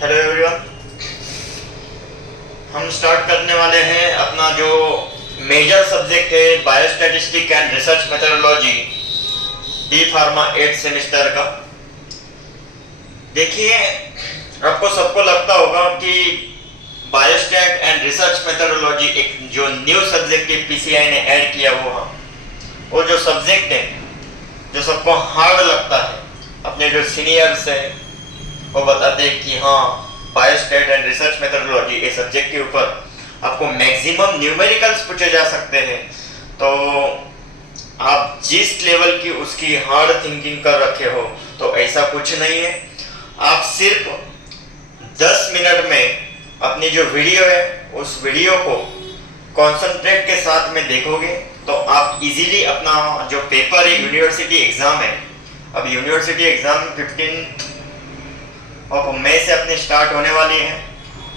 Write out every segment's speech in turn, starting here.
Hello everyone, हम start करने वाले हैं अपना जो मेजर सब्जेक्ट है biostatistic and research methodology D pharma 8 semester का। देखिए, आपको सबको लगता होगा कि बायोस्टैट एंड रिसर्च मेथोडोलॉजी एक जो न्यू सब्जेक्ट पीसीआई ने ऐड किया वो जो सब्जेक्ट है जो सबको हार्ड लगता है, अपने जो सीनियर्स है वो बताते हैं कि हाँ, बायोस्टैट एंड रिसर्च मेथोडोलॉजी इस सब्जेक्ट के ऊपर आपको मैक्सिमम न्यूमेरिकल्स पूछे जा सकते हैं। तो आप जिस लेवल की उसकी हार्ड थिंकिंग कर रखे हो तो ऐसा कुछ नहीं है। आप सिर्फ 10 मिनट में अपनी जो वीडियो है उस वीडियो को कॉन्सेंट्रेट के साथ में देखोगे तो आप इजीली अपना जो पेपर है, यूनिवर्सिटी एग्जाम है, अब यूनिवर्सिटी एग्जाम 15 मई से अपनी स्टार्ट होने वाली है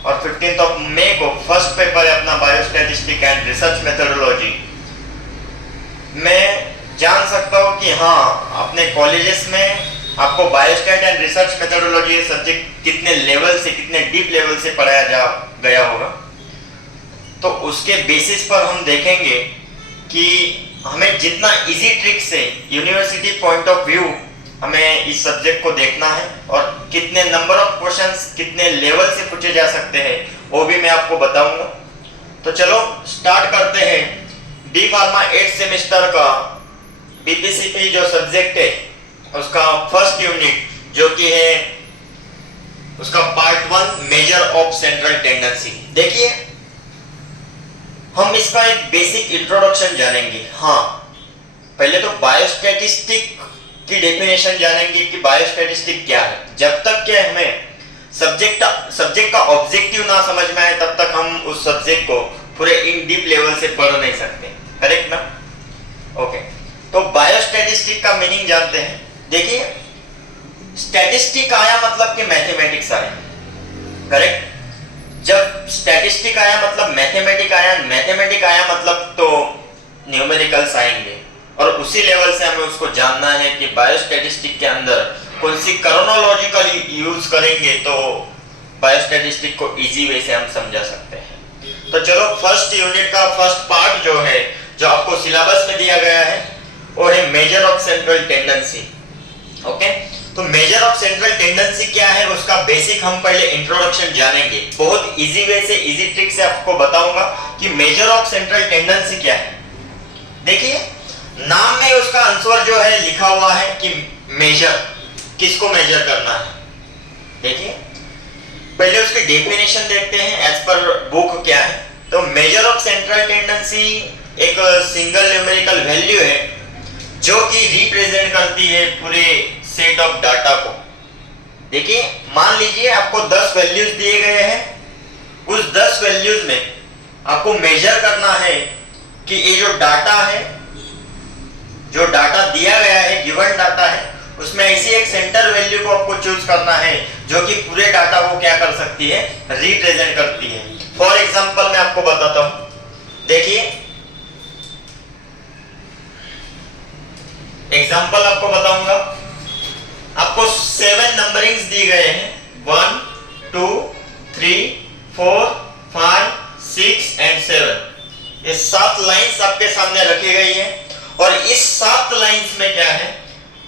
और 15 मई को फर्स्ट पेपर है अपना बायोस्टैटिस्टिक एंड रिसर्च मेथोडोलॉजी। मैं जान सकता हूँ कि हाँ, अपने कॉलेजेस में आपको बायोस्टैट एंड रिसर्च मेथोडोलॉजी ये सब्जेक्ट कितने लेवल से, कितने डीप लेवल से पढ़ाया जा गया होगा। तो उसके बेसिस पर हम देखेंगे कि हमें जितना इजी ट्रिक से यूनिवर्सिटी पॉइंट ऑफ व्यू हमें इस सब्जेक्ट को देखना है और कितने नंबर ऑफ क्वेश्चंस कितने लेवल से पूछे जा सकते हैं वो भी मैं आपको बताऊंगा। तो चलो स्टार्ट करते हैं डी फार्मा 8 सेमेस्टर का बीपीसीपी जो सब्जेक्ट है उसका फर्स्ट यूनिट जो कि है उसका part 1 measure of central tendency. देखिए, हम इसका एक बेसिक इंट्रोडक्शन जानेंगे। हाँ, पहले तो बायोस्टैटिस्टिक की डेफिनेशन जानेंगे कि बायोस्टैटिस्टिक क्या है। जब तक कि हमें सब्जेक्ट का ऑब्जेक्टिव ना समझ में आए तब तक हम उस सब्जेक्ट को पूरे इन डीप लेवल से पढ़ नहीं सकते। करेक्ट ना? ओके, तो बायोस्टैटिस्टिक का मीनिंग जानते हैं। देखिए, स्टैटिस्टिक आया मतलब कि मैथमेटिक्स आया। करेक्ट? जब स्टैटिस्टिक आया मतलब मैथमेटिक आया, मैथमेटिक आया मतलब तो न्यूमेरिकल्स आएंगे और उसी लेवल से हमें उसको जानना है कि बायोस्टैटिस्टिक के अंदर कौन सी क्रोनोलॉजिकल यूज करेंगे तो बायोस्टैटिस्टिक को इजी वे से हम समझा सकते हैं। तो चलो, फर्स्ट यूनिट का फर्स्ट पार्ट जो है, जो आपको सिलेबस में दिया गया है, वो है measure of central tendency. Okay, तो मेजर ऑफ सेंट्रल टेंडेंसी क्या है उसका बेसिक हम पहले इंट्रोडक्शन जानेंगे। बहुत इजी वे से, इजी ट्रिक से आपको बताऊंगा कि मेजर ऑफ सेंट्रल टेंडेंसी क्या है। देखिए, नाम में उसका आंसर जो है लिखा हुआ है कि मेजर, किसको मेजर करना है। देखिए, पहले उसकी डेफिनेशन देखते हैं एज पर बुक क्या है। तो मेजर ऑफ सेंट्रल टेंडेंसी एक सिंगल न्यूमेरिकल वैल्यू है जो कि रिप्रेजेंट करती है पूरे सेट ऑफ डाटा को। देखिए, मान लीजिए आपको 10 वैल्यूज दिए गए हैं, उस 10 वैल्यूज में आपको मेजर करना है कि ये जो डाटा है, जो डाटा दिया गया है, गिवन डाटा है, उसमें ऐसी एक सेंटर वैल्यू को आपको चूज करना है जो कि पूरे डाटा को क्या कर सकती है, रिप्रेजेंट करती है। फॉर एग्जांपल मैं आपको बताता हूं। देखिए, एग्जांपल आपको बताऊंगा। आपको 7 नंबरिंग्स दी गए हैं, 1 2 3 4 5 6 एंड 7। ये 7 लाइंस आपके सामने रखी गई है और इस 7 लाइंस में क्या है,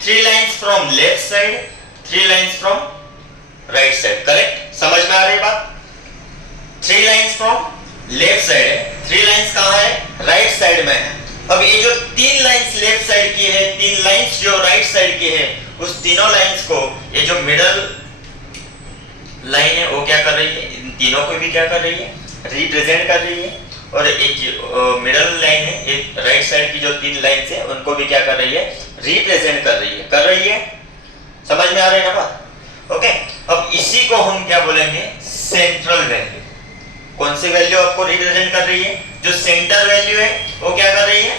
3 lines from left side, 3 lines from right side. Correct? समझ में आ रही बात? 3 लाइंस फ्रॉम लेफ्ट साइड है, 3 लाइंस कहां है, राइट साइड में है। अब ये जो 3 लाइंस लेफ्ट साइड की है, 3 लाइंस जो राइट साइड की है, उस तीनों लाइंस को ये जो मिडल लाइन है वो क्या कर रही है, इन तीनों को भी क्या कर रही है, रिप्रेजेंट कर रही है। और एक मिडल लाइन है, एक राइट साइड की जो 3 लाइंस है उनको भी क्या कर रही है, रिप्रेजेंट कर रही है। समझ में आ रही है ना बात? ओके, अब इसी को हम क्या बोलेंगे, सेंट्रल वैल्यू। कौन सी वैल्यू आपको रिप्रेजेंट कर रही है, जो सेंटर वैल्यू है वो क्या कर रही है,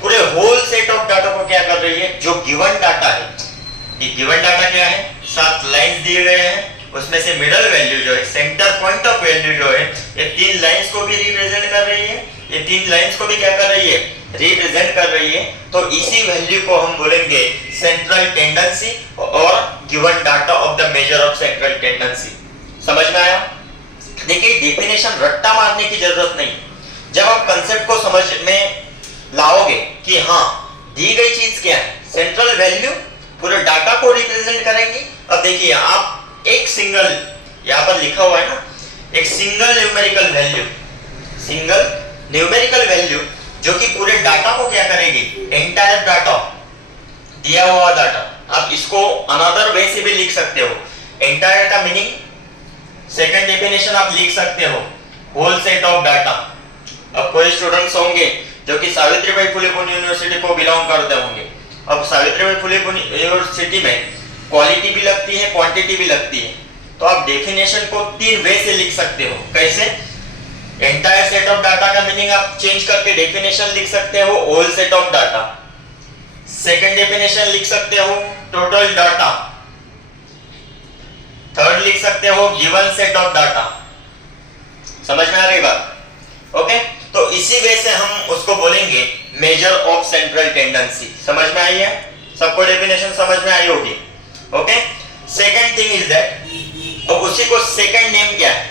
पूरे होल सेट ऑफ डाटा को क्या कर रही है, जो गिवन डाटा है। ये गिवन डाटा क्या है, 7 लाइंस दिए गए हैं, उसमें से मिडल वैल्यू जो है, सेंटर पॉइंट ऑफ वैल्यू जो है, ये 3 लाइंस को भी रिप्रेजेंट कर रही है, ये 3 लाइंस को भी क्या कर रही है, रिप्रेजेंट कर रही है। तो इसी वैल्यू को हम बोलेंगे सेंट्रल टेंडेंसी और given data of the measure of central tendency. Definition रट्टा मारने की जरूरत नहीं। जब आप कंसेप्ट को समझ में लाओगे कि हाँ दी गई चीज क्या है, सेंट्रल वैल्यू पूरे डाटा को रिप्रेजेंट करेंगी। अब देखिए आप एक सिंगल, यहाँ पर लिखा हुआ है ना, एक सिंगल न्यूमेरिकल वैल्यू जो कि पूरे डाटा को क्या करेगी, एंटायर डाटा, दिया हुआ डाटा। आप इसको अनदर वे से भी लिख सकते हो। एंटायर का मीनिंग, सेकंड डेफिनेशन आप लिख सकते हो होल सेट ऑफ डाटा। अब कोई स्टूडेंट्स होंगे जो कि सावित्रीबाई फुले पुणे यूनिवर्सिटी को बिलोंग करते होंगे। अब सावित्रीबाई फुले पुणे यूनिवर्सिटी में क्वालिटी भी लगती है, क्वांटिटी भी लगती है। तो आप डेफिनेशन को 3 वे से लिख सकते हो। कैसे? एंटायर सेट ऑफ डाटा का मीनिंग आप चेंज करके डेफिनेशन लिख सकते हो whole set of data. Second definition लिख सकते हो टोटल डाटा। थर्ड लिख सकते हो गिवन सेट ऑफ डाटा। समझ में आ रही बात? ओके, तो इसी वे से हम उसको बोलेंगे मेजर ऑफ सेंट्रल टेंडेंसी। समझ में आई है? सबको डेफिनेशन समझ में आई होगी। Okay, second thing is that, अब उसी को सेकंड नेम क्या है,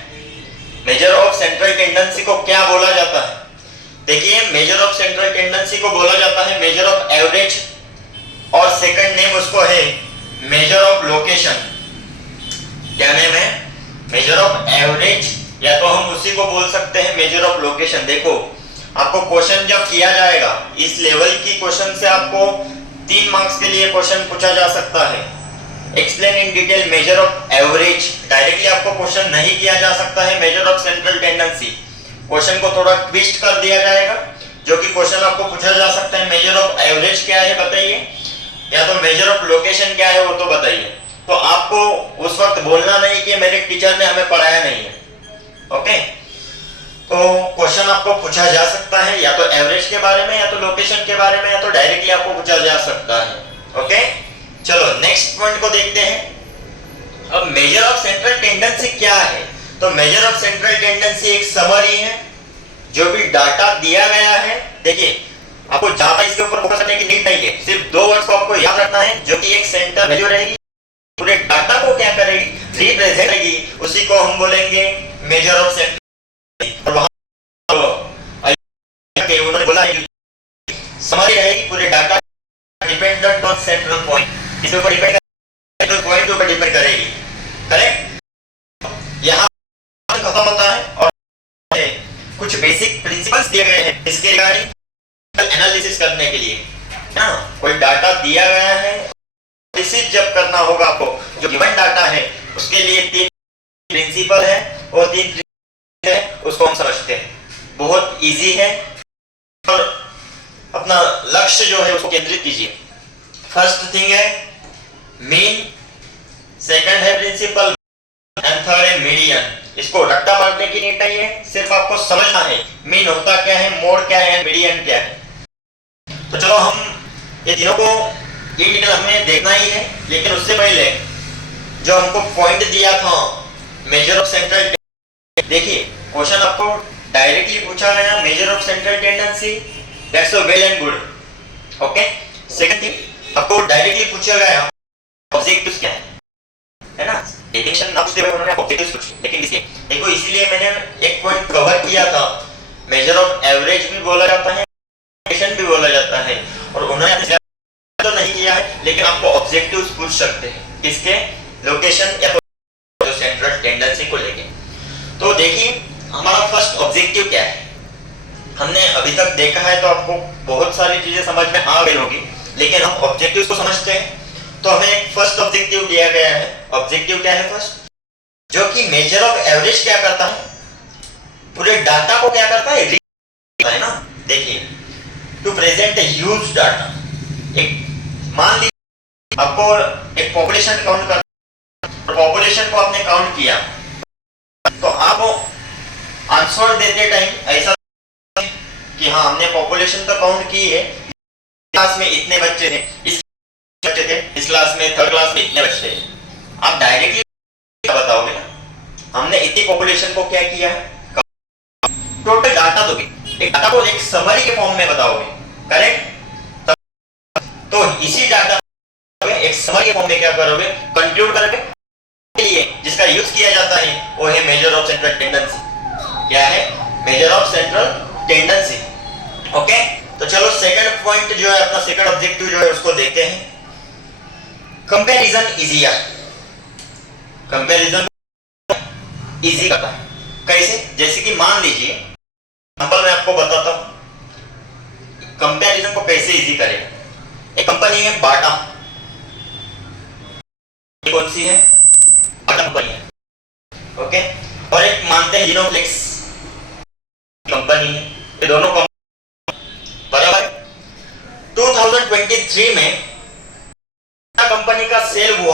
मेजर ऑफ सेंट्रल टेंडेंसी को क्या बोला जाता है? देखिए मेजर ऑफ सेंट्रल टेंडेंसी को बोला जाता है मेजर ऑफ एवरेज, और सेकंड नेम उसको है मेजर ऑफ लोकेशन। क्या नेम है? मेजर ऑफ एवरेज, या तो हम उसी को बोल सकते हैं मेजर ऑफ लोकेशन। देखो आपको क्वेश्चन जब किया जाएगा, इस लेवल की क्वेश्चन से आपको 3 मार्क्स के लिए क्वेश्चन पूछा जा सकता है। Explain in detail measure of average, directly आपको क्वेश्चन नहीं किया जा सकता है measure of central tendency. Question को थोड़ा ट्विस्ट कर दिया जाएगा, जो कि क्वेश्चन आपको पूछा जा सकता है मेजर ऑफ एवरेज क्या है बताइए, या तो मेजर ऑफ लोकेशन क्या है वो तो बताइए। तो आपको उस वक्त बोलना नहीं कि मेरे टीचर ने हमें पढ़ाया नहीं है। ओके, तो क्वेश्चन आपको पूछा जा सकता है या तो एवरेज के बारे में, या तो लोकेशन के बारे में, या तो डायरेक्टली आपको पूछा जा सकता है। ओके, चलो नेक्स्ट पॉइंट को देखते हैं। अब मेजर ऑफ सेंट्रल टेंडेंसी क्या है? तो मेजर ऑफ सेंट्रल टेंडेंसी एक समरी है, जो भी डाटा दिया गया है। देखिए आपको ज्यादा इसके ऊपर फोकस करने की नीड नहीं है, सिर्फ 2 वर्ड्स को आपको याद रखना है, जो कि एक सेंटर वैल्यू रहेगी, पूरे डाटा को क्या करेगी, रिप्रेजेंट करेगी। उसी को हम बोलेंगे मेजर ऑफ सेंट्रल। और वहां उन्होंने बोला है समरी रहेगी, पूरे data dependent on central point, इसके ऊपर डिपेंड सेंट्रल पॉइंट के ऊपर डिपेंड करेगी। करेक्ट? यहाँ खत्म होता है और कुछ बेसिक प्रिंसिपल्स दिए गए हैं इसके रिगार्डिंग एनालिसिस करने के लिए। हाँ, कोई डाटा दिया गया है, एनालिसिस जब करना होगा आपको, जो गिवन डाटा है उसके लिए 3 प्रिंसिपल है, और 3 प्रिंसिपल है उसको हम समझते हैं। बहुत इजी है, और अपना लक्ष्य जो है उसको केंद्रित कीजिए। फर्स्ट थिंग है मीन, सेकंड है प्रिंसिपल, एंड थर्ड है मीडियन। इसको रट्टा मारने की नहीं चाहिए, सिर्फ आपको समझना है मीन होता क्या है, मोड क्या है, मीडियन क्या है। तो चलो हम ये तीनों को इन डिटेल हमें देखना ही है, लेकिन उससे पहले जो हमको पॉइंट दिया था मेजर ऑफ सेंट्रल, देखिए क्वेश्चन आपको डायरेक्टली पूछा गया measure of central tendency, that's well and good. Okay, second thing आपको डायरेक्टली पूछा गया ऑब्जेक्टिव्स क्या है ना, डेफिनेशन ना पूछते हुए उन्होंने ऑब्जेक्टिव्स पूछे, लेकिन इसलिए देखो इसीलिए मैंने एक पॉइंट कवर किया था, मेजर ऑफ एवरेज भी बोला जाता है, लोकेशन भी बोला जाता है, और उन्होंने तो नहीं किया है, लेकिन आपको ऑब्जेक्टिव्स पूछ सकते हैं किसके, लोकेशन या तो सेंट्रल टेंडेंसी को लेके। तो देखिए हमारा फर्स्ट ऑब्जेक्टिव क्या है, हमने अभी तक देखा है तो आपको बहुत सारी चीजें समझ में आ गई होगी, लेकिन हम ऑब्जेक्टिव्स को समझते हैं। तो हमें एक फर्स्ट ऑब्जेक्टिव दिया गया है। ऑब्जेक्टिव क्या है फर्स्ट, जो कि मेजर ऑफ एवरेज क्या करता है, पूरे डाटा को क्या करता है ना। देखिए टू प्रेजेंट ह्यूज डाटा, एक मान लीजिए आपको एक पॉपुलेशन काउंट करना, पॉपुलेशन को आपने काउंट किया, तो आप आंसर देते टाइम ऐसा कि हाँ हमने पॉपुलेशन तो काउंट की है, क्लास में इतने बच्चे थे, इस बच्चे थे, इस क्लास में थर्ड क्लास में इतने बच्चे थे, आप डायरेक्टली बताओगे ना, हमने इतनी पॉपुलेशन को क्या किया है, टोटल डाटा दोगे, एक डाटा को एक समरी के फॉर्म में बताओगे, करेक्ट। तो इसी डाटा एक समरी के फॉर्म में क्या करोगे, कंक्लूड करोगे, जिसका यूज किया जाता है वो है मेजर ऑफ सेंट्रल टेंडेंसी। क्या है, measure of central tendency. Okay, तो चलो सेकंड पॉइंट जो है अपना, सेकंड ऑब्जेक्टिव जो है उसको देखते हैं। कंपैरिजन इजियर, कंपैरिजन इजी करता है। कैसे? जैसे कि मान लीजिए, एग्जांपल मैं आपको बताता हूं कंपैरिजन को कैसे इजी करें। एक कंपनी है बाटा, कौन सी है? बाटा कंपनी है। ओके, और एक मानते हैं लिनोफ्लेक्स कंपनी है। ये दोनों बराबर। 2023 में कंपनी का सेल हुआ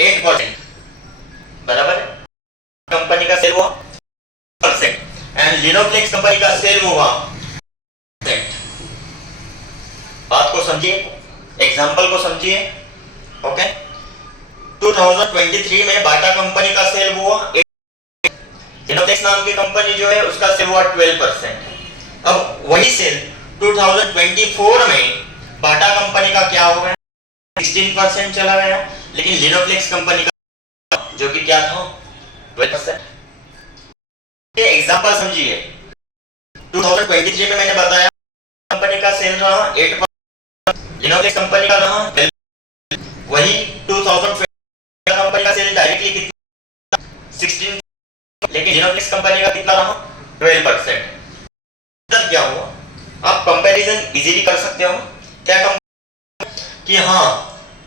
8%, बराबर। कंपनी का सेल हुआ % एंड लिनोफ्लेक्स कंपनी का सेल हुआ %। बात को समझिए, एग्जांपल को समझिए। ओके, 2023 में बाटा कंपनी का सेल हुआ, लिनोफ्लेक्स नाम की कंपनी जो है उसका सेल हुआ 12%। अब वही सेल 2024 में बाटा कंपनी का क्या हो गया, 16% चला गया, लेकिन लिनोफ्लेक्स कंपनी का जो कि क्या था 12%। ये एग्जांपल समझिए। 2023 में मैंने बताया कंपनी का सेल रहा 8%, लिनोफ्लेक्स कंपनी का रहा 12%। वही 2020 कंपनी का सेल डायरेक्टली कितना 16, लेकिन लिनोफ्लेक्स कंपनी का कितना रहा 12%। तब क्या हुआ, आप कंपैरिजन इजीली कर सकते हो। क्या कि हाँ,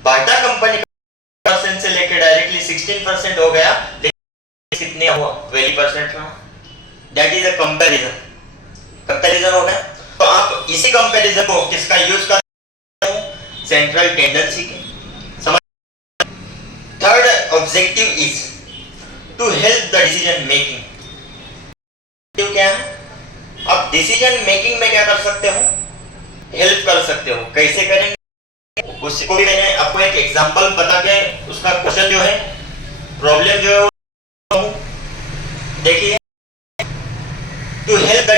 बाटा कंपनी का % से लेकर डायरेक्टली 16% हो गया, लेकिन कितने हुआ 20% रहा। That is a comparison, comparison हो गया। तो आप इसी कंपैरिजन को किसका यूज कर सकते हो, सेंट्रल टेंडेंसी के। समझ। Third objective is to help the decision making. क्या है, आप डिसीजन मेकिंग में क्या कर सकते हो, हेल्प कर सकते हो। कैसे करेंगे उसको भी मैंने आपको एक एग्जांपल बता के उसका क्वेश्चन जो है, प्रॉब्लम जो है वो देखिए। To help the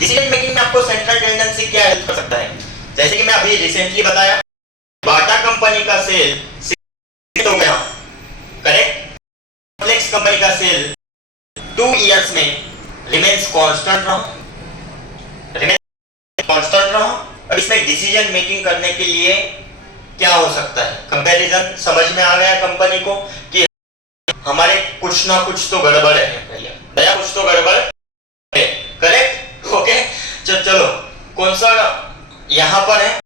decision making में आपको सेंट्रल टेंडेंसी क्या हेल्प कर सकता है। जैसे कि मैं अभी रिसेंटली बताया, बाटा कंपनी का सेल 6 हो गया, करेक्ट। लिनोफ्लेक्स कंपनी का सेल 2 इयर्स में रिमेन्स कांस्टेंट रहा, कांस्टेंट रहा। अब इसमें डिसीजन मेकिंग करने के लिए क्या हो सकता है, कंपैरिजन समझ में आ गया कंपनी को कि हमारे कुछ ना कुछ तो गड़बड़ है, भैया कुछ तो गड़बड़ है, करेक्ट। ओके, चलो कौन सा यहां पर है,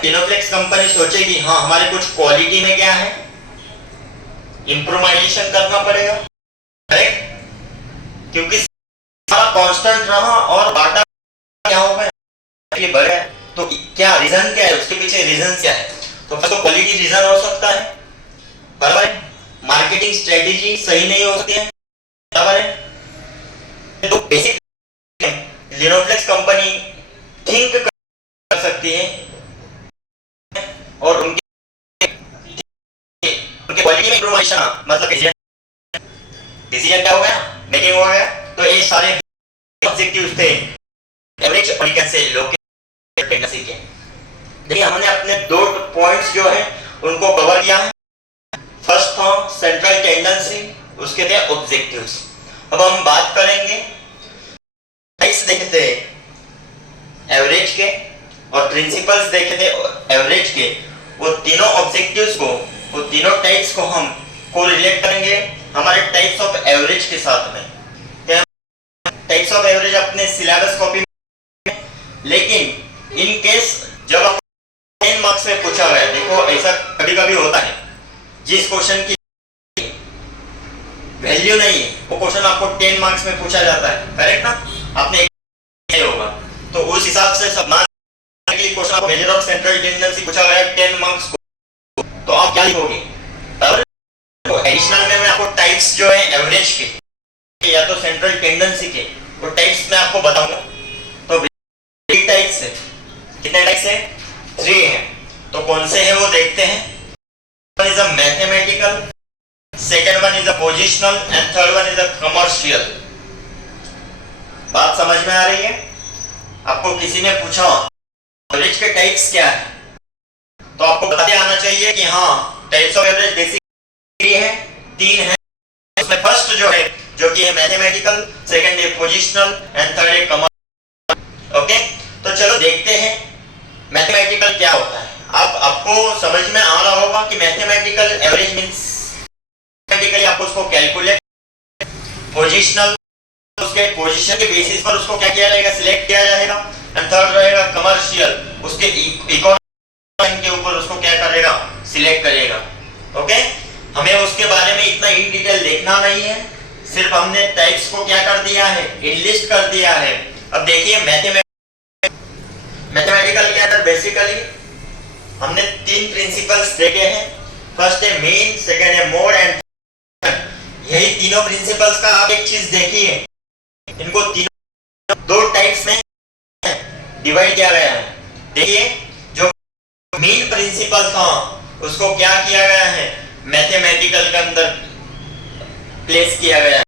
लिनोफ्लेक्स कंपनी सोचेगी हाँ हमारे कुछ क्वालिटी में क्या है, इंप्रूवाइजेशन करना पड़ेगा, करेक्ट। क्योंकि सारा कांस्टेंट रहा और बाटा क्या हो गया, ये बढ़ गया। तो क्या रीजन क्या है, उसके पीछे रीजन क्या है? तो फिर तो क्वालिटी रीजन हो सकता है, बराबर है। मार्केटिंग स्ट्रेटेजी सही नहीं हो सकती है, बराबर है। तो बेसिक लिनोफ्लेक्स कंपनी थिंक कर सकती है और उनके क्वालिटी में इंप्रूवमेंट, मतलब डिसीजन क्या हो गया, मेकिंग हो गया। तो ये सारे ऑब्जेक्टिव्स थे एवरेज और कैन से लोग टेंडेंसी के। देखिए हमने अपने 2 पॉइंट्स जो है उनको कवर किया है। फर्स्ट था सेंट्रल टेंडेंसी, उसके थे ऑब्जेक्टिव्स। अब हम बात करेंगे टाइप्स देखे थे एवरेज के और प्रिंसिपल्स देखे थे एवरेज के। वो तीनों ऑब्जेक्टिव्स को, वो तीनों टाइप्स को हम कोरिलेट करेंगे हमारे टाइप्स ऑफ एवरेज के साथ में। टाइप्स ऑफ एवरेज अपने सिलेबस कॉपी में, लेकिन इन केस जब आप 10 मार्क्स में पूछा गया, देखो ऐसा कभी-कभी होता है जिस क्वेश्चन की वैल्यू नहीं है वो क्वेश्चन आपको 10 मार्क्स में पूछा जाता है, करेक्ट ना। आपने एक होगा तो उस हिसाब से सब मान लीजिए क्वेश्चन आपको मेजर ऑफ सेंट्रल टेंडेंसी पूछा गया 10 मार्क्स को, तो आप क्या लिखोगे। तो एडिशनल में मैं आपको टाइप्स जो है एवरेज के या तो सेंट्रल टेंडेंसी के वो टाइप्स मैं आपको बताऊंगा। तो टाइप्स है, कितने टाइप्स है, 3 हैं। तो कौन से हैं वो देखते हैं। One is a mathematical, second one is a positional and third one is a commercial. बात समझ में आ रही है। आपको किसी ने पूछा एवरेज के टाइप्स क्या है, तो आपको बताते आना चाहिए कि हाँ टाइप्स ऑफ एवरेज बेसिक है 3 है। उसमें फर्स्ट जो है जो कि है मैथमेटिकल, सेकंड है पोजिशनल एंड थर्ड है कमर्शियल। ओके, तो चलो देखते हैं मैथमेटिकल क्या होता है। अब आपको समझ में आ रहा होगा कि मैथमेटिकल एवरेज मींस मैथमेटिकली आपको उसको कैलकुलेट, पोजिशनल उसके पोजीशन के बेसिस पर उसको क्या किया जाएगा, सिलेक्ट किया जाएगा, एंड थर्ड रहेगा कमर्शियल, उसके इकोनॉमी के ऊपर उसको क्या करेगा, सिलेक्ट करेगा। ओके, हमें उसके बारे में इतना इन डिटेल देखना नहीं है, सिर्फ हमने टाइप्स को क्या कर दिया है, इनलिस्ट कर दिया है। अब देखिए मैथमेटिकल के अंदर बेसिकली हमने तीन प्रिंसिपल्स देखे हैं। फर्स्ट है मीन, सेकंड है मोड एंड यही तीनों प्रिंसिपल्स का आप एक चीज देखिए, इनको तीनों दो टाइप्स में डिवाइड किया गया है। देखिए जो मीन प्रिंसिपल था उसको क्या किया गया है, मैथमेटिकल के अंदर प्लेस किया गया है।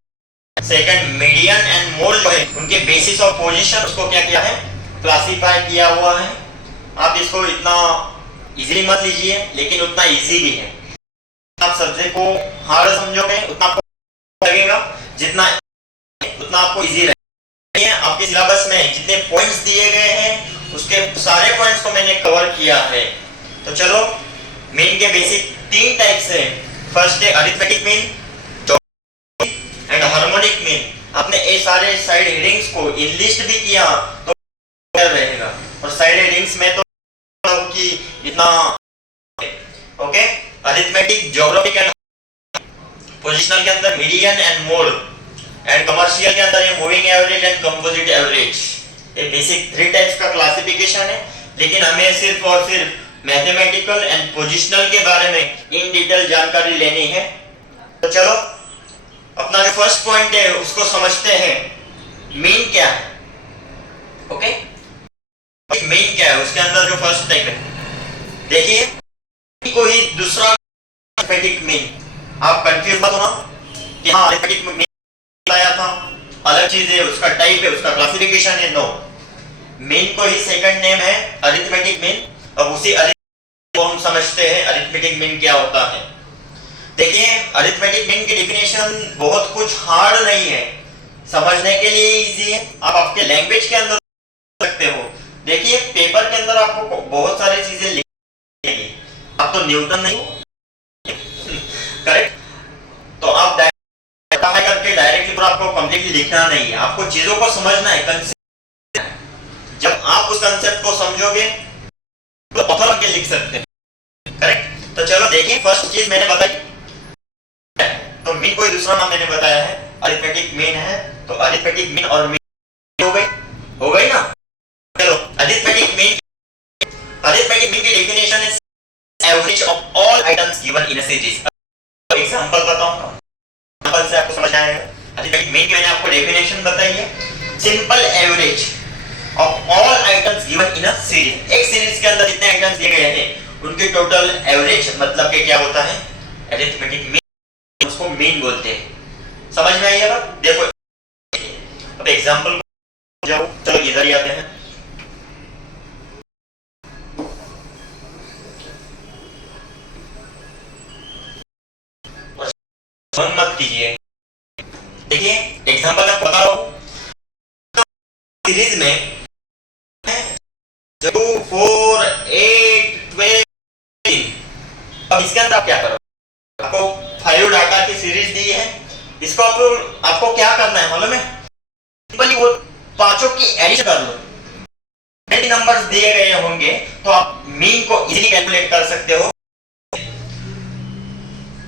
सेकंड मीडियन एंड मोड जो है उनके बेसिस ऑफ पोजीशन उसको क्या किया है, क्लासिफाई किया हुआ है। आप इसको इतना इजीली मत लीजिए, लेकिन उतना इजी भी है। आप सब्जेक्ट को हार्ड समझोगे उतना आपको लगेगा, जितना उतना आपको इजी रहेगा। आपके सिलेबस में जितने पॉइंट्स दिए गए हैं उसके सारे पॉइंट्स को मैंने कवर किया है। तो चलो मीन के बेसिक तीन टाइप्स हैं। फर्स्ट है arithmetic mean and harmonic mean. आपने ये सारे साइड हेडिंग्स को इनलिस्ट भी किया तो रहेगा, और साइड हेडिंग्स में तो कि इतना okay. Arithmetic, geographic and positional के अंदर median and mode, and commercial के अंदर ये moving average and composite average. ये बेसिक थ्री टाइप्स का क्लासिफिकेशन है, लेकिन हमें सिर्फ और सिर्फ मैथमेटिकल एंड पोजिशनल के बारे में इन डिटेल जानकारी लेनी है। तो चलो अपना जो फर्स्ट पॉइंट है उसको समझते हैं, मीन क्या है। ओके, मीन क्या है, उसके अंदर जो फर्स्ट टाइप है देखिए, कोई दूसरा अरिथमेटिक मीन। आप कंफ्यूज मत होना कि हाँ अरिथमेटिक मीन आया था, अलग चीज है, उसका टाइप है, उसका क्लासिफिकेशन है। नो, मीन को ही सेकंड नेम है अरिथमेटिक मीन। अब उसी को हम समझते हैं अरिथमेटिक मीन क्या होता है। देखिए अरिथमेटिक मीन की डेफिनेशन बहुत कुछ हार्ड नहीं है, समझने के लिए इजी है, आप आपके लैंग्वेज के अंदर सकते हो। देखिए पेपर के अंदर आपको बहुत सारी चीजें लिखनी, आप तो न्यूटन नहीं करेक्ट, तो आप करके डायरेक्टली पूरा आपको कंप्लीटली लिखना नहीं है, आपको चीजों को समझना है, कंसेप्ट। जब आप उस कंसेप्ट को समझोगे तो ऑथर के लिख सकते हैं, करेक्ट। तो चलो देखिए फर्स्ट चीज मैंने बताई, तो मीन कोई दूसरा नाम मैंने बताया है, अरिथमेटिक मीन है। तो अरिथमेटिक मीन और मीन हो गई ना। चलो अरिथमेटिक मीन की definition is average of all items given in a series. Example बताऊंगा, एग्जांपल से आपको समझ आएगा। अरिथमेटिक मीन की मैंने आपको डेफिनेशन बताई है, simple average of all items given in a series. एक सीरीज के अंदर जितने आइटम्स दिए गए हैं उनके टोटल एवरेज मतलब कि क्या होता है, अरिथमेटिक मीन, उसको मीन बोलते हैं। समझ में आई है बात। देखो अब एग्जांपल जाओ, चलो इधर ही आते हैं। मत कीजिए, देखिए एग्जांपल मैं बता रहा हूं, सीरीज में 2 4 8 12। अब इसके अंदर आप क्या करो, आपको 5 डाटा की सीरीज दी है, इसको आपको क्या करना है मालूम है, सिंपली वो पांचों की एडिशन कर लो। 20 नंबर्स दिए गए होंगे तो आप मीन को इजीली कैलकुलेट कर सकते हो।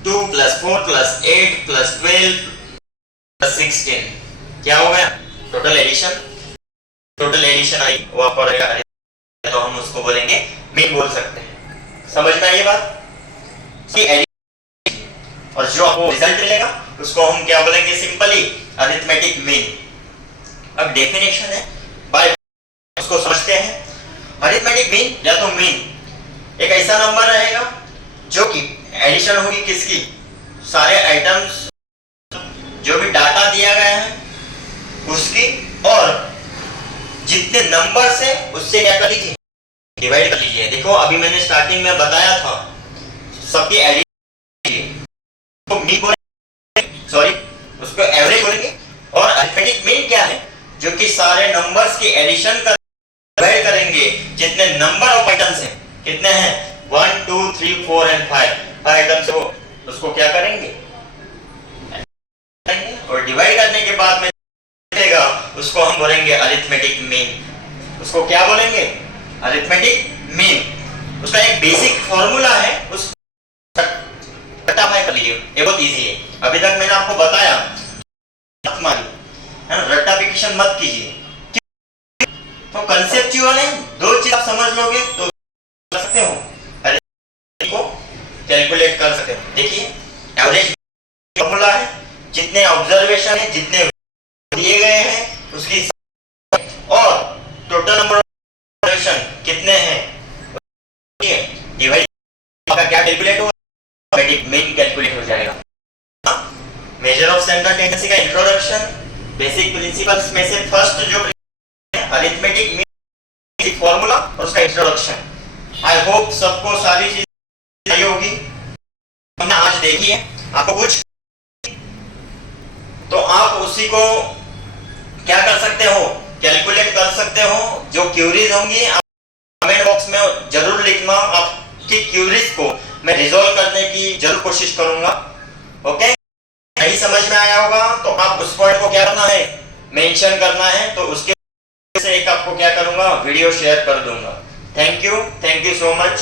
2 + 4 + 8 + 12 + 16 क्या हो गया, टोटल एडिशन आई, वो आपको रहेगा, तो हम उसको बोलेंगे मीन बोल सकते हैं। समझ में आई बात कि एडिशन, और जो आपको रिजल्ट मिलेगा उसको हम क्या बोलेंगे, सिंपली अरिथमेटिक मीन। अब डेफिनेशन है बाय, उसको समझते हैं। अरिथमेटिक मीन या तो मीन एक ऐसा नंबर रहेगा जो कि एडिशन होगी किसकी, सारे आइटम्स जो भी डाटा दिया गया है उसकी, और जितने नंबर्स है उससे क्या कर लीजिए, डिवाइड कर लीजिए। देखो अभी मैंने स्टार्टिंग में बताया था सबकी एडिशन, तो मीन बोलेंगे, सॉरी उसको एवरेज बोलेंगे, की एडिशन कर डिवाइड करेंगे, जितने नंबर ऑफ आइटम्स हैं, कितने हैं 1 2 3 4 एंड 5 आइटम्स हो, उसको क्या करेंगे और डिवाइड करने के बाद में मिलेगा, उसको हम बोलेंगे अरिथमेटिक मीन। उसको क्या बोलेंगे? Arithmetic mean. उसका एक बेसिक फॉर्मूला है, उस रट्टाफाई कर लीजिए, ये बहुत इजी है। अभी तक मैंने आपको बताया मत मारिए, रट्टाफिकेशन मत कीजिए। तो कंसेप्चुअल है, दो चीज आप समझ लोगे तो कर सकते हो, को कैलकुलेट कर सकते हो। देखिए एवरेज फॉर्मूला है, जितने ऑब्जर्वेशन है, जितने दिए गए हैं उसकी और टोटल नंबर ऑफ ऑब्जर्वेशन कितने हैं, डिवाइड का क्या कैलकुलेट होगा, अरिथमेटिक मीन कैलकुलेट हो जाएगा। मेजर ऑफ सेंट्रल टेंडेंसी का इंट्रोडक्शन, बेसिक प्रिंसिपल्स में से फर्स्ट जो अरिथमेटिक मीन फॉर्मूला और उसका इंट्रोडक्शन। आई होप सबको सारी चीजें आई होगी, हमने आज देखी है। आपको कुछ तो आप उसी को क्या कर सकते हो, कैलकुलेट कर सकते हो। जो क्यूरीज होंगी आप कमेंट बॉक्स में जरूर लिखना, आपकी क्यूरीज को मैं रिजॉल्व करने की जरूर कोशिश करूंगा। ओके, नहीं समझ में आया होगा तो आप उस पॉइंट को क्या करना है, मेंशन करना है, तो उसके से एक आपको क्या करूंगा, वीडियो शेयर कर दूंगा। Thank you so much.